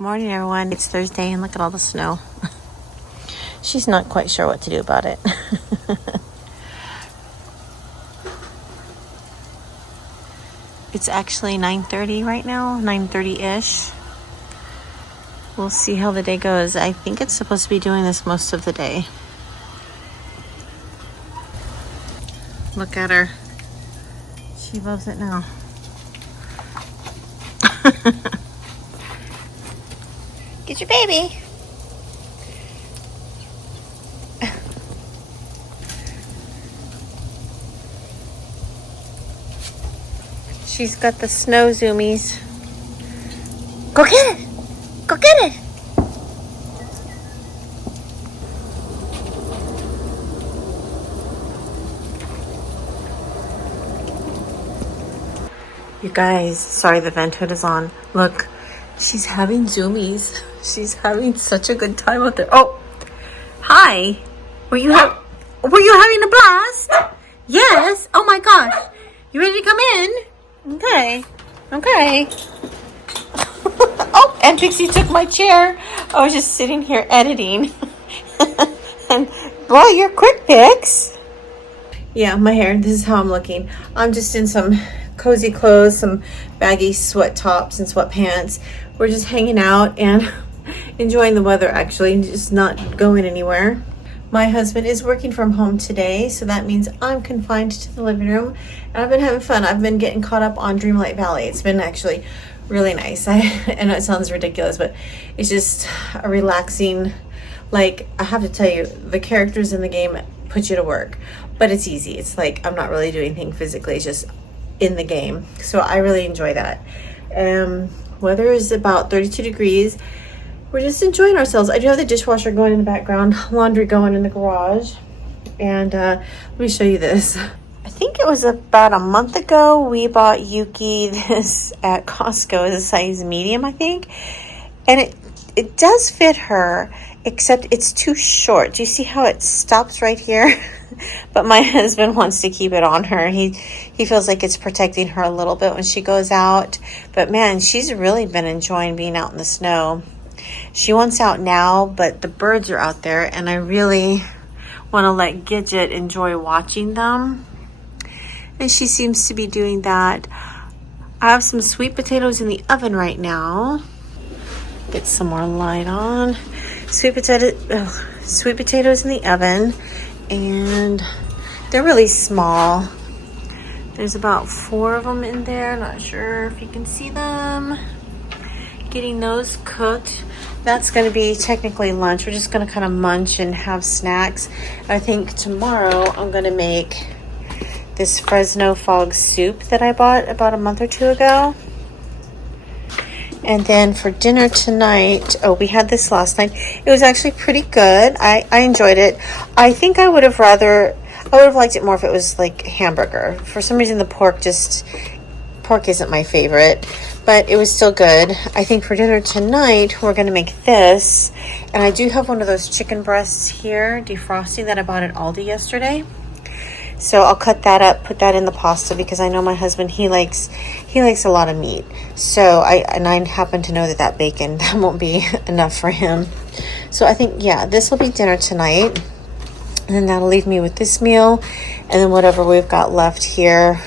Good morning, everyone. It's Thursday, and look at all the snow. She's not quite sure what to do about it. It's actually 9:30 right now, 9:30-ish. We'll see how the day goes. I think it's supposed to be doing this most of the day. Look at her. She loves it now. Get your baby. She's got the snow zoomies. Go get it. Go get it. You guys, sorry the vent hood is on. Look, she's having zoomies. She's having such a good time out there. Oh, hi. Were you having a blast? Yes. Oh my gosh. You ready to come in? Okay. Okay. Oh, and Pixie took my chair. I was just sitting here editing. And boy, you're quick, Pix. Yeah, my hair. This is how I'm looking. I'm just in some cozy clothes, some baggy sweat tops and sweatpants. We're just hanging out and enjoying the weather, actually, just not going anywhere. My husband is working from home today, so that means I'm confined to the living room, and I've been having fun. I've been getting caught up on Dreamlight Valley. It's been actually really nice. I know it sounds ridiculous, but it's just a relaxing, like, I have to tell you, the characters in the game put you to work, but it's easy. It's like I'm not really doing anything physically, it's just in the game. So I really enjoy that. Weather is about 32 degrees. We're just enjoying ourselves. I do have the dishwasher going in the background, laundry going in the garage. And let me show you this. I think it was about a month ago we bought Yuki this at Costco as a size medium, I think. And it does fit her, except it's too short. Do you see how it stops right here? But my husband wants to keep it on her. He feels like it's protecting her a little bit when she goes out. But man, she's really been enjoying being out in the snow. She wants out now, but the birds are out there, and I really want to let Gidget enjoy watching them. And she seems to be doing that. I have some sweet potatoes in the oven right now. Get some more light on. Sweet potatoes in the oven, and they're really small. There's about 4 of them in there. Not sure if you can see them. Getting those cooked. That's going to be technically lunch. We're just going to kind of munch and have snacks. I think tomorrow I'm going to make this Fresno fog soup that I bought about a month or two ago. And then for dinner tonight, we had this last night. It was actually pretty good. I enjoyed it. I think I would have liked it more if it was like hamburger. For some reason, the pork isn't my favorite, but it was still good. I think for dinner tonight, we're going to make this. And I do have one of those chicken breasts here, defrosting, that I bought at Aldi yesterday. So I'll cut that up, put that in the pasta, because I know my husband, he likes a lot of meat. So I happen to know that bacon, that won't be enough for him. So I think, yeah, this will be dinner tonight. And then that'll leave me with this meal. And then whatever we've got left here.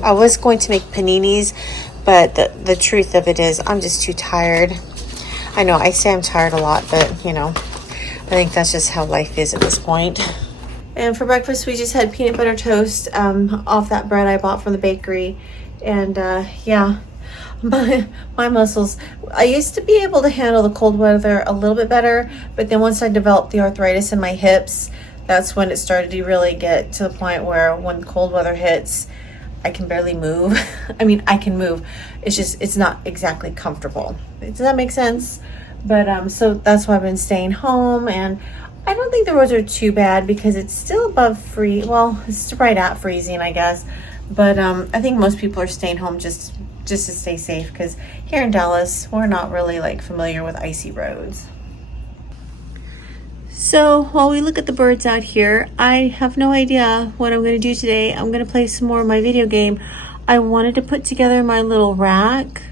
I was going to make paninis, but the truth of it is I'm just too tired. I know I say I'm tired a lot, but, you know, I think that's just how life is at this point. And for breakfast, we just had peanut butter toast off that bread I bought from the bakery. And yeah, my muscles. I used to be able to handle the cold weather a little bit better, but then once I developed the arthritis in my hips, that's when it started to really get to the point where when cold weather hits, I can barely move. I mean, I can move. It's not exactly comfortable. Does that make sense? But so that's why I've been staying home, and I don't think the roads are too bad because it's still above well, it's right at freezing, I guess. But I think most people are staying home just to stay safe, because here in Dallas, we're not really like familiar with icy roads. So while we look at the birds out here, I have no idea what I'm going to do today. I'm going to play some more of my video game. I wanted to put together my little rack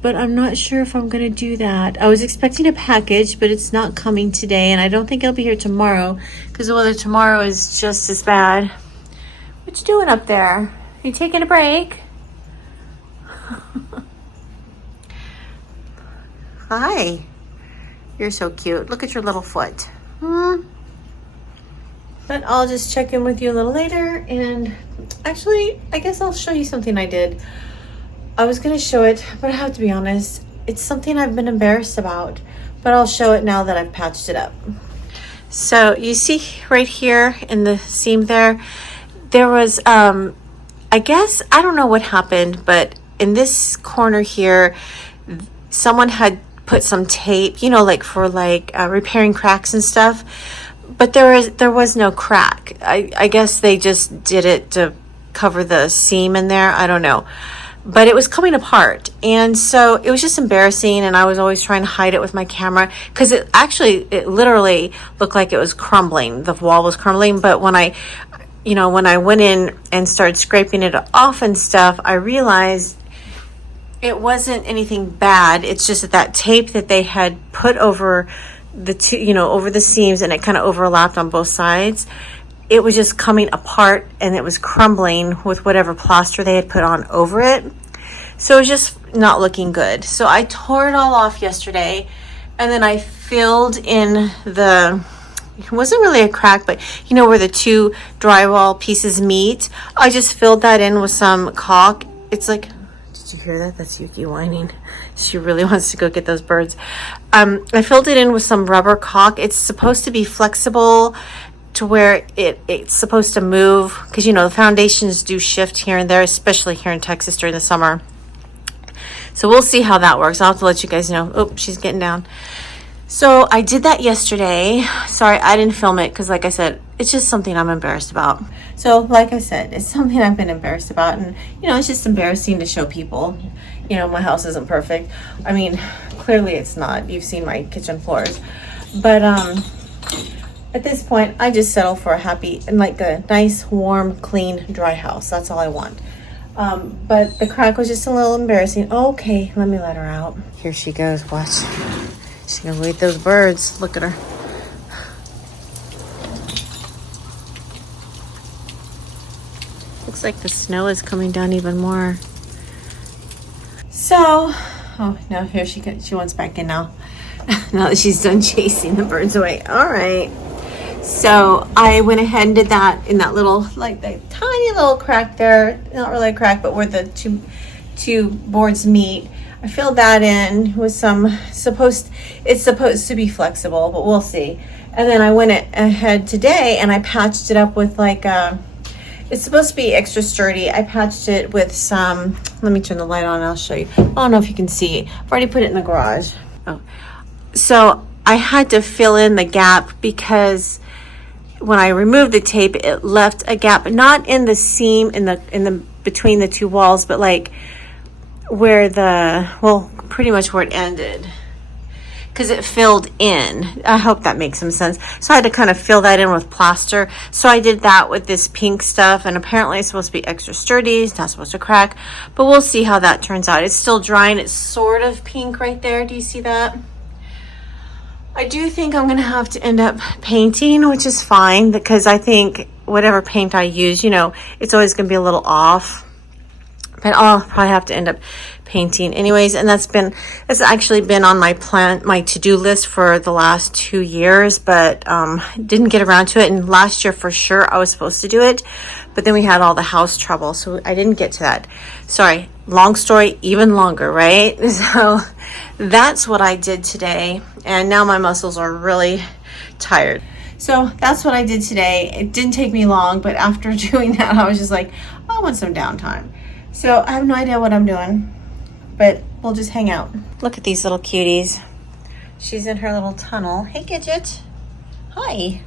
but I'm not sure if I'm gonna do that. I was expecting a package, but it's not coming today, and I don't think it'll be here tomorrow because the weather tomorrow is just as bad. What you doing up there? You taking a break? Hi. You're so cute. Look at your little foot. But I'll just check in with you a little later, and actually, I guess I'll show you something I did. I was gonna show it, but I have to be honest, it's something I've been embarrassed about, but I'll show it now that I've patched it up. So you see right here in the seam there was, I guess, I don't know what happened, but in this corner here, someone had put some tape, you know, like for repairing cracks and stuff, but there was no crack. I guess they just did it to cover the seam in there. I don't know, but it was coming apart, and so it was just embarrassing, and I was always trying to hide it with my camera because it literally looked like it was crumbling. The wall was crumbling, but when I went in and started scraping it off and stuff, I realized it wasn't anything bad. It's just that tape that they had put over the over the seams, and it kind of overlapped on both sides. It was just coming apart, and it was crumbling with whatever plaster they had put on over it. So it was just not looking good. So I tore it all off yesterday, and then I filled in it wasn't really a crack, but you know where the two drywall pieces meet? I just filled that in with some caulk. It's like, did you hear that? That's Yuki whining. She really wants to go get those birds. I filled it in with some rubber caulk. It's supposed to be flexible to where it's supposed to move, because the foundations do shift here and there, especially here in Texas during the summer. So we'll see how that works. I'll have to let you guys know. Oh, she's getting down. So I did that yesterday. Sorry, I didn't film it because, like I said, it's just something I'm embarrassed about. So like I said, it's something I've been embarrassed about, and it's just embarrassing to show people. My house isn't perfect. I mean, clearly it's not. You've seen my kitchen floors. But at this point, I just settle for a happy and a nice, warm, clean, dry house. That's all I want. But the crack was just a little embarrassing. Okay, let me let her out. Here she goes. Watch. She's gonna wait those birds. Look at her. Looks like the snow is coming down even more. So, oh no, here she wants back in now. Now that she's done chasing the birds away. All right. So I went ahead and did that in that little, the tiny little crack there. Not really a crack, but where the two boards meet. I filled that in with it's supposed to be flexible, but we'll see. And then I went ahead today and I patched it up with it's supposed to be extra sturdy. I patched it with some, let me turn the light on and I'll show you. I don't know if you can see. I've already put it in the garage. Oh. So I had to fill in the gap because when I removed the tape, it left a gap, not in the seam in the between the two walls, but where pretty much where it ended, because it filled in. I hope that makes some sense. So I had to kind of fill that in with plaster. So I did that with this pink stuff, and apparently it's supposed to be extra sturdy. It's not supposed to crack, but we'll see how that turns out. It's still drying. It's sort of pink right there. Do you see that? I do think I'm gonna have to end up painting, which is fine, because I think whatever paint I use, it's always gonna be a little off. But I'll probably have to end up painting anyways. And that's actually been on my to-do list for the last 2 years, but didn't get around to it. And last year for sure I was supposed to do it, but then we had all the house trouble, so I didn't get to that. Sorry, long story, even longer, right? So that's what I did today, and now my muscles are really tired. So that's what I did today. It didn't take me long, but after doing that, I was just like, I want some downtime. So I have no idea what I'm doing, but we'll just hang out. Look at these little cuties. She's in her little tunnel. Hey, Gidget. Hi.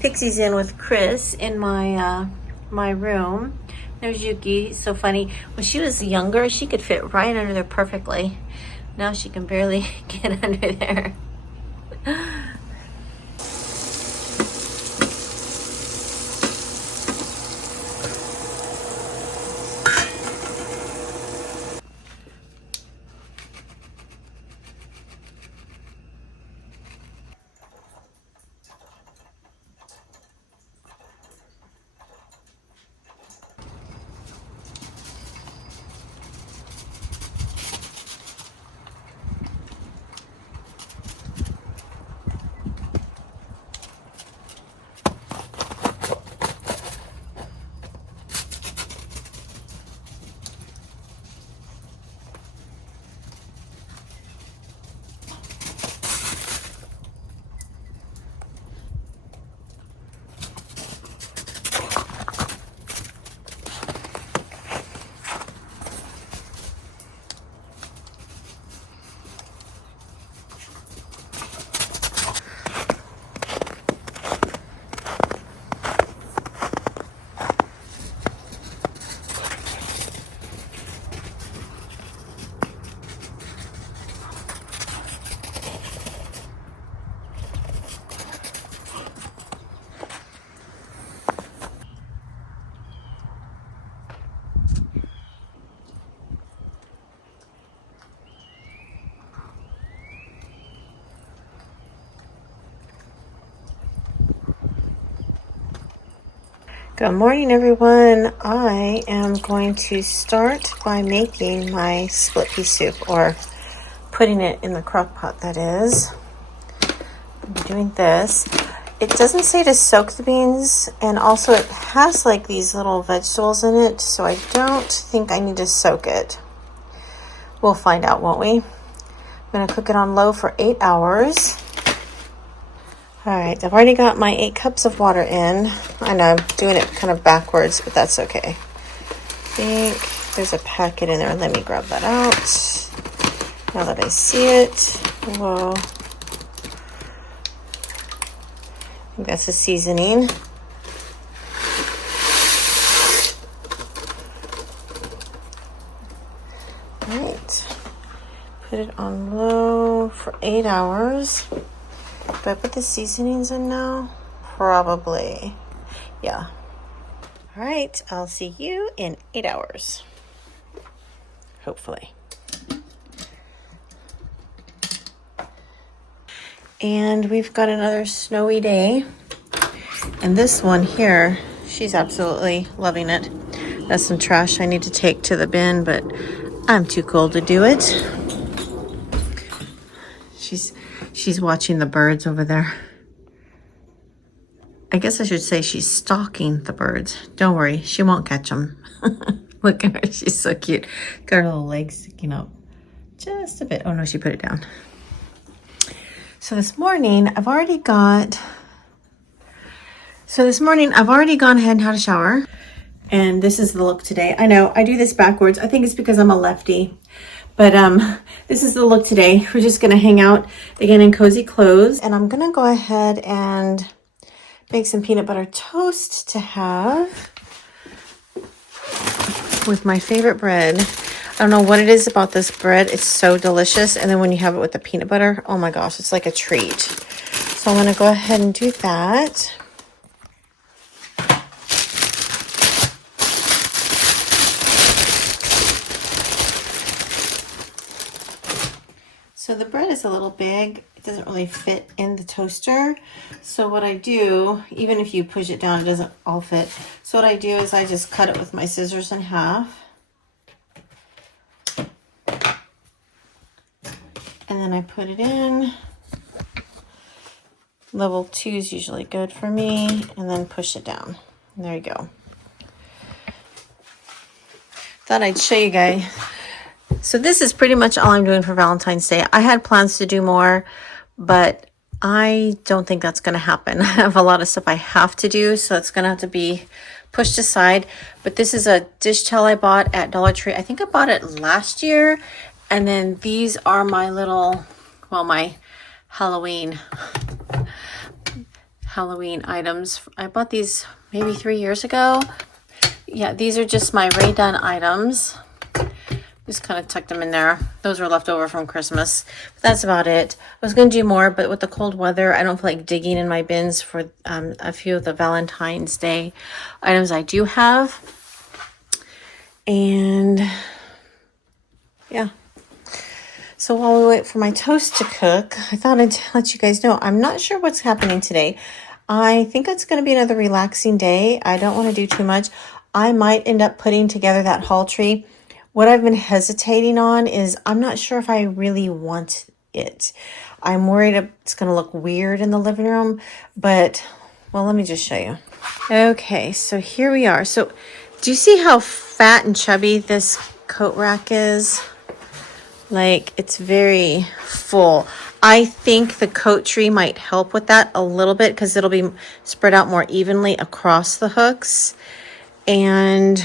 Pixie's in with Chris in my my room. There's Yuki. So funny. When she was younger, she could fit right under there perfectly. Now she can barely get under there. Good morning, everyone. I am going to start by making my split pea soup, or putting it in the crock pot, that is. I'm doing this. It doesn't say to soak the beans, and also it has like these little vegetables in it, so I don't think I need to soak it. We'll find out, won't we? I'm going to cook it on low for 8 hours. All right, I've already got my 8 cups of water in. I know I'm doing it kind of backwards, but that's okay. I think there's a packet in there. Let me grab that out. Now that I see it. Whoa. I think that's the seasoning. All right. Put it on low for 8 hours. Do I put the seasonings in now? Probably. Yeah. All right. I'll see you in 8 hours. Hopefully. And we've got another snowy day. And this one here, she's absolutely loving it. That's some trash I need to take to the bin, but I'm too cold to do it. She's watching the birds over there. I guess I should say she's stalking the birds. Don't worry, she won't catch them. Look at her, she's so cute. Got her little legs sticking up just a bit. Oh no, she put it down. So this morning, I've already gone ahead and had a shower. And this is the look today. I know, I do this backwards. I think it's because I'm a lefty. But this is the look today. We're just gonna hang out again in cozy clothes. And I'm gonna go ahead and make some peanut butter toast to have with my favorite bread. I don't know what it is about this bread. It's so delicious. And then when you have it with the peanut butter, oh my gosh, it's like a treat. So I'm gonna go ahead and do that. So the bread is a little big. It doesn't really fit in the toaster. So what I do, even if you push it down, it doesn't all fit. So what I do is I just cut it with my scissors in half. And then I put it in. Level 2 is usually good for me. And then push it down. And there you go. Thought I'd show you guys. So this is pretty much all I'm doing for Valentine's Day. I had plans to do more, but I don't think that's going to happen. I have a lot of stuff I have to do, so it's going to have to be pushed aside. But this is a dish towel I bought at Dollar Tree. I think I bought it last year. And then these are my little, well, my Halloween items. I bought these maybe 3 years ago. Yeah, these are just my Rae Dunn items. Just kind of tucked them in there. Those were left over from Christmas. But that's about it. I was going to do more, but with the cold weather, I don't feel like digging in my bins for a few of the Valentine's Day items I do have. And yeah. So while we wait for my toast to cook, I thought I'd let you guys know. I'm not sure what's happening today. I think it's going to be another relaxing day. I don't want to do too much. I might end up putting together that haul tree. What I've been hesitating on is I'm not sure if I really want it. I'm worried it's going to look weird in the living room, but, well, let me just show you. Okay, so here we are. So do you see how fat and chubby this coat rack is? Like, it's very full. I think the coat tree might help with that a little bit because it'll be spread out more evenly across the hooks. And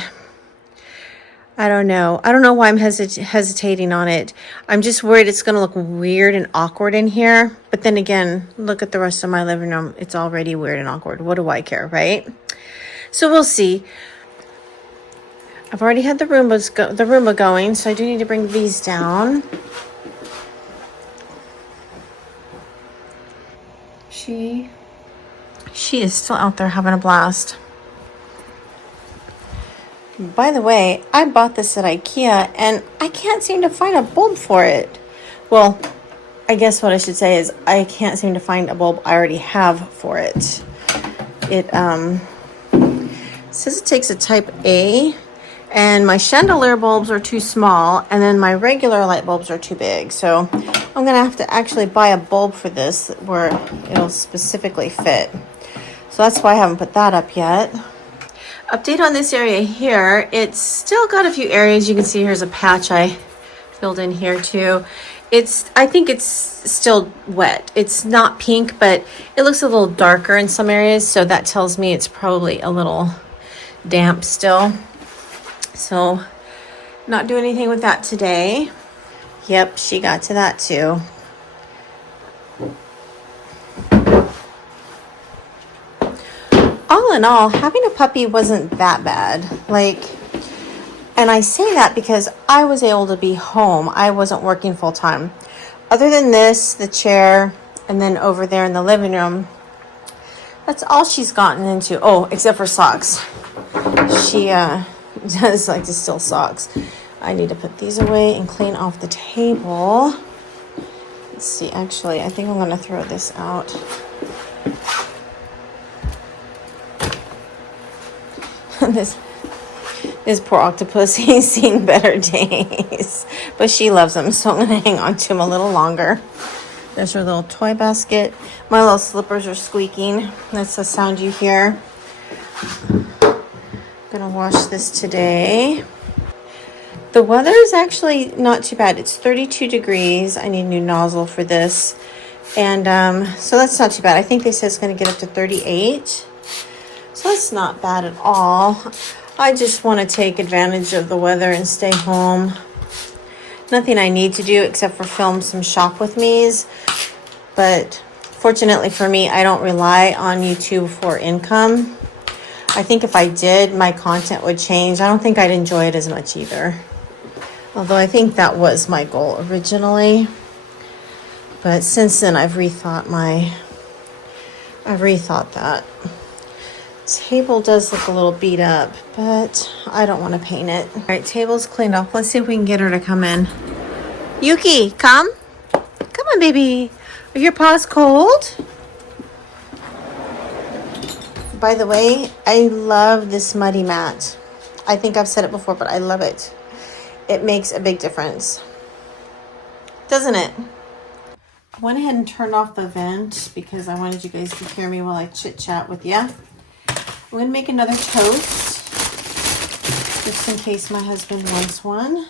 I don't know. I don't know why I'm hesitating on it. I'm just worried it's going to look weird and awkward in here. But then again, look at the rest of my living room. It's already weird and awkward. What do I care, right? So we'll see. I've already had the Roomba going, so I do need to bring these down. She is still out there having a blast. By the way, I bought this at IKEA and I can't seem to find a bulb for it. Well, I guess what I should say is I can't seem to find a bulb I already have for it. It says it takes a type A, and my chandelier bulbs are too small, and then my regular light bulbs are too big. So I'm gonna have to actually buy a bulb for this where it'll specifically fit. So that's why I haven't put that up yet. Update on this area here. It's still got a few areas. You can see here's a patch I filled in here too. I think it's still wet. It's not pink, but it looks a little darker in some areas. So that tells me it's probably a little damp still. So not doing anything with that today. Yep, she got to that too. All in all, having a puppy wasn't that bad. And I say that because I was able to be home. I wasn't working full time. Other than this, the chair, and then over there in the living room, that's all she's gotten into. Oh, except for socks. She does like to steal socks. I need to put these away and clean off the table. Let's see, actually, I think I'm going to throw this out. This poor octopus, he's seen better days. But she loves him, so I'm going to hang on to him a little longer. There's her little toy basket. My little slippers are squeaking. That's the sound you hear. Gonna wash this today. The weather is actually not too bad. It's 32 degrees. I need a new nozzle for this. And so that's not too bad. I think they said it's going to get up to 38. So that's not bad at all. I just want to take advantage of the weather and stay home. Nothing I need to do except for film some shop with me's. But fortunately for me, I don't rely on YouTube for income. I think if I did, my content would change. I don't think I'd enjoy it as much either. Although I think that was my goal originally. But since then, I've rethought that. Table does look a little beat up, but I don't want to paint it. All right, table's cleaned off. Let's see if we can get her to come in. Yuki, come. Come on, baby. Are your paws cold? By the way, I love this muddy mat. I think I've said it before, but I love it. It makes a big difference. Doesn't it? I went ahead and turned off the vent because I wanted you guys to hear me while I chit-chat with you. I'm going to make another toast, just in case my husband wants one.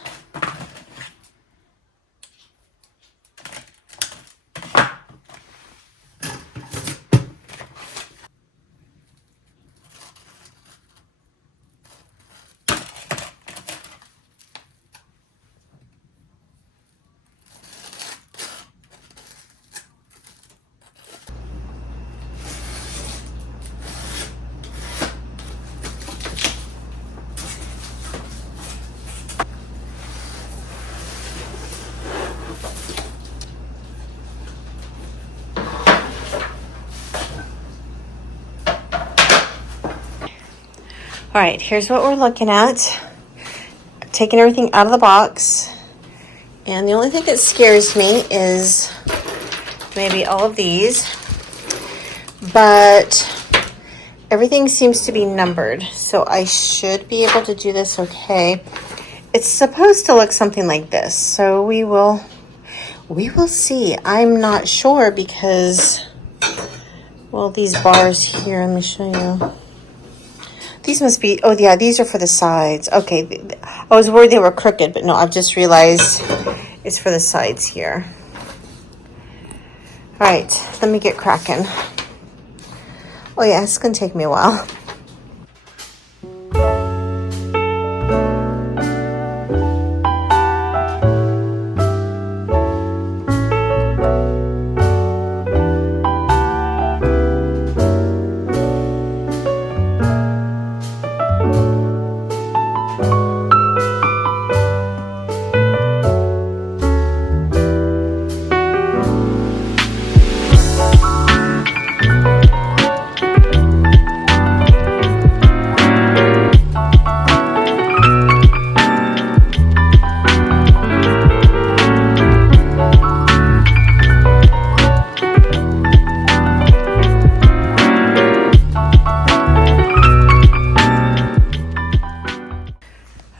All right, here's what we're looking at. I've taken everything out of the box. And the only thing that scares me is maybe all of these. But everything seems to be numbered. So I should be able to do this okay. It's supposed to look something like this. So we will see. I'm not sure because, well, these bars here, let me show you. These must be, oh yeah, these are for the sides. Okay, I was worried they were crooked, but no, I've just realized it's for the sides here. All right, let me get cracking. Oh yeah, it's gonna take me a while.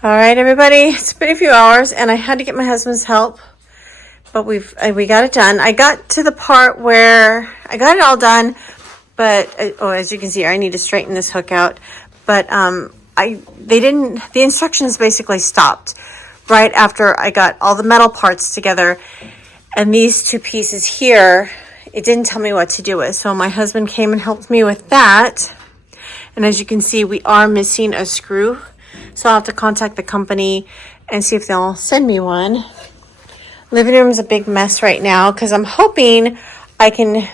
All right, everybody, it's been a few hours and I had to get my husband's help, but we got it done. I got to the part where I got it all done, but as you can see, I need to straighten this hook out. But the instructions basically stopped right after I got all the metal parts together, and these two pieces here, it didn't tell me what to do with. So my husband came and helped me with that. And as you can see, we are missing a screw. So I'll have to contact the company and see if they'll send me one. Living room's a big mess right now because I'm hoping I can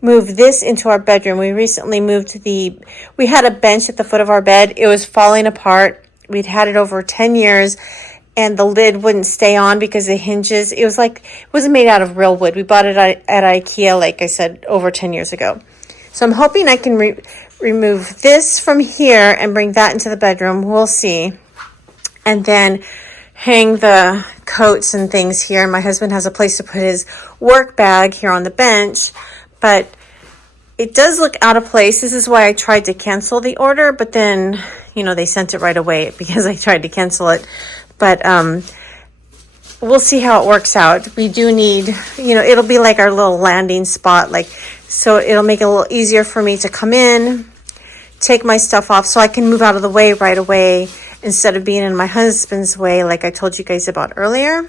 move this into our bedroom. We recently moved we had a bench at the foot of our bed. It was falling apart. We'd had it over 10 years and the lid wouldn't stay on because the hinges, it wasn't made out of real wood. We bought it at IKEA, like I said, over 10 years ago. So I'm hoping I can remove this from here and bring that into the bedroom. We'll see. And then hang the coats and things here. My husband has a place to put his work bag here on the bench, but it does look out of place. This is why I tried to cancel the order, but then, they sent it right away because I tried to cancel it. But we'll see how it works out. We do need, it'll be like our little landing spot, so it'll make it a little easier for me to come in, take my stuff off so I can move out of the way right away instead of being in my husband's way like I told you guys about earlier.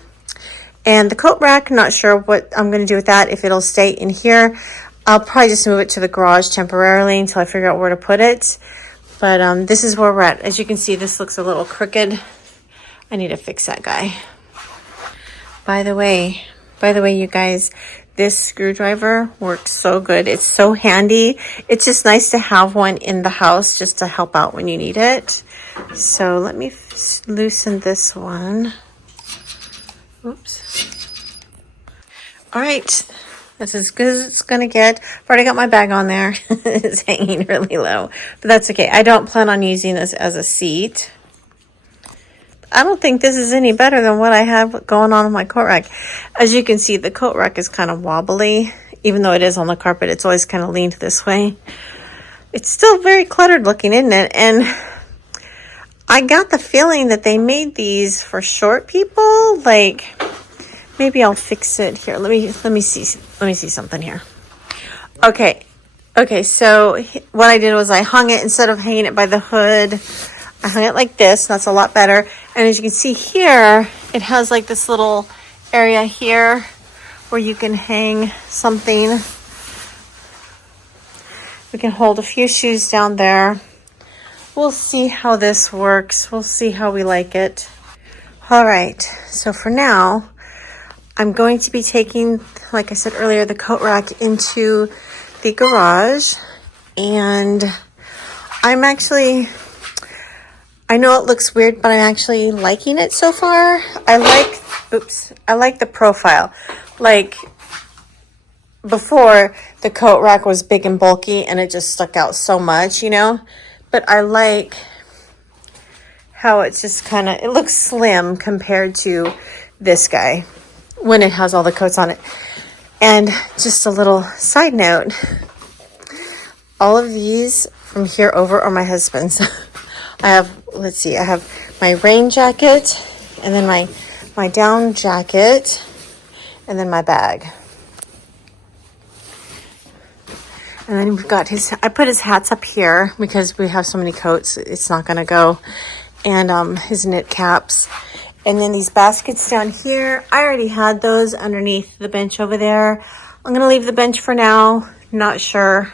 And the coat rack, not sure what I'm going to do with that, if it'll stay in here. I'll probably just move it to the garage temporarily until I figure out where to put it. But this is where we're at. As you can see, this looks a little crooked. I need to fix that guy. By the way, you guys, this screwdriver works so good. It's so handy. It's just nice to have one in the house just to help out when you need it. So let me loosen this one. Oops. All right. That's as good as it's going to get. I've already got my bag on there. It's hanging really low, but that's okay. I don't plan on using this as a seat. I don't think this is any better than what I have going on my coat rack. As you can see, the coat rack is kind of wobbly. Even though it is on the carpet, it's always kind of leaned this way. It's still very cluttered looking, isn't it? And I got the feeling that they made these for short people. Maybe I'll fix it here. Let me see something here. Okay, so what I did was I hung it, instead of hanging it by the hood, I hung it like this. That's a lot better. And as you can see here, it has this little area here where you can hang something. We can hold a few shoes down there. We'll see how this works. We'll see how we like it. All right, so for now, I'm going to be taking, like I said earlier, the coat rack into the garage. And I know it looks weird, but I'm actually liking it so far. I like the profile. Before, the coat rack was big and bulky and it just stuck out so much, But I like how it's just it looks slim compared to this guy when it has all the coats on it. And just a little side note, all of these from here over are my husband's. I have my rain jacket, and then my down jacket, and then my bag. And then we've got I put his hats up here because we have so many coats, it's not going to go. And his knit caps. And then these baskets down here, I already had those underneath the bench over there. I'm going to leave the bench for now, not sure.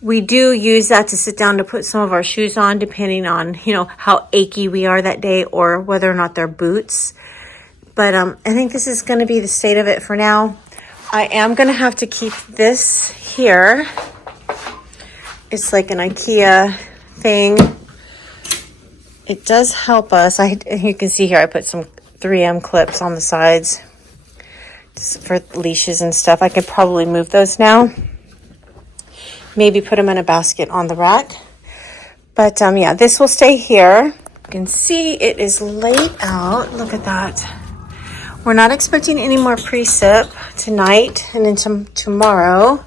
We do use that to sit down to put some of our shoes on, depending on, how achy we are that day or whether or not they're boots. But I think this is going to be the state of it for now. I am going to have to keep this here. It's like an IKEA thing. It does help us. You can see here I put some 3M clips on the sides just for leashes and stuff. I could probably move those now. Maybe put them in a basket on the rack. But yeah, this will stay here. You can see it is laid out. Look at that. We're not expecting any more precip tonight and then tomorrow.